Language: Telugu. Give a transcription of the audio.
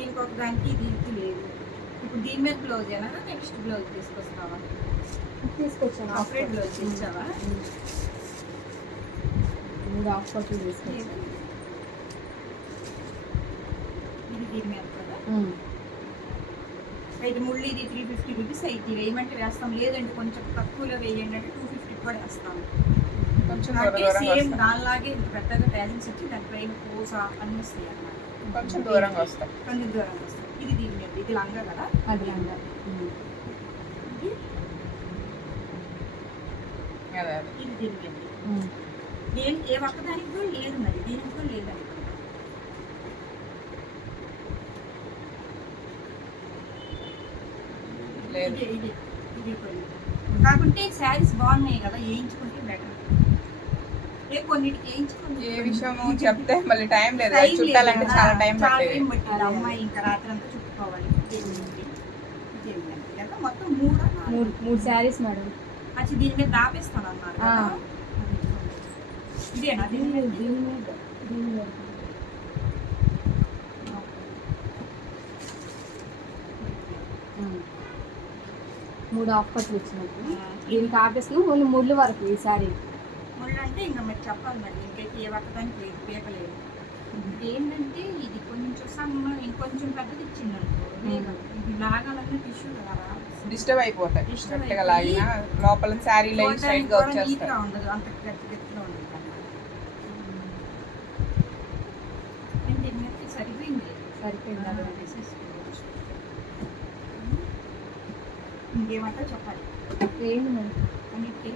దీనికి ఒక దానికి దీనికి లేదు. ఇప్పుడు దీని మీద బ్లౌజ్ ఏనా నెక్స్ట్ బ్లౌజ్ తీసుకొస్తావా? తీసుకొచ్చాను. సపరేట్ బ్లౌజ్ ఇచ్చావా? 3 హాఫ్ కట్లు తీసుకొచ్చాను. ఇది దీని మీద కదా అయితే ముళ్ళు ఇది 350 రూపీస్ అయితే వేయమంటే వేస్తాం, లేదంటే కొంచెం తక్కువలో వేయండి అంటే 250 కూడా వేస్తాము. కొంచెం సేమ్ దానిలాగే ఇంత పెద్దగా బ్యాలెన్స్ వచ్చి దాని పైన పూస అన్ని వస్తాయి అన్నమాట. కొంచెం దూరంగా వస్తాయి. కొంచెం దూరంగా వస్తాయి. ఇది దీని మీద ఇది లంగా కదా, అది లంగా. ఇది ఇది దీని మీద దేని ఏ ఒక్కదానికి కూడా లేదు, మరి దీనికి కూడా లేదని ఇది ఇది ఇది కొన్ని కాకుంటే శారీస్ బాగున్నాయి కదా, వేయించుకుంటే బెటర్. ఏ కొన్నిటికి వేయించుకుంటే ఏ విషయము చెప్తే మళ్ళీ టైం లేదు, చుట్టాలంటే చాలా టైం పట్టేది. అమ్మాయి ఇంకా రాత్రి అంతా చుట్టుకోవాలి. మొత్తం 3 శారీస్ మేడం. అచ్చి దీని మీద దాపేస్తాను అన్నారు కదా. ఇదేనా దీని మీద? దీని మీద 3 హాఫ్ కట్లు వచ్చినట్టు దీనికి ఆపేసిన ఓన్లీ ముళ్ళు వరకు ఈ శారీ. ముళ్ళు అంటే ఇంకా మరి చెప్పాలి, మరి ఇంకైతే ఏ ఒక్కదానికి లేదు, పీకలేదు. ఏంటంటే ఇది కొంచెం సన్న ఇంకొంచెం పెద్దది ఇచ్చింది అనుకో, ఇది లాగాలన్నా టిష్యూ కదా డిస్టర్బ్ అయిపోతాయి. గట్టిగా లాగినా లోపల శారీలో స్ట్రైట్ గా వచ్చేస్తాయి. ఉండదు, అంత గట్టిగా ఉండదు సరిపోయింది. ఇంకేమంటే చెప్పాలి ఏంటి మేడం? అన్నిటికీ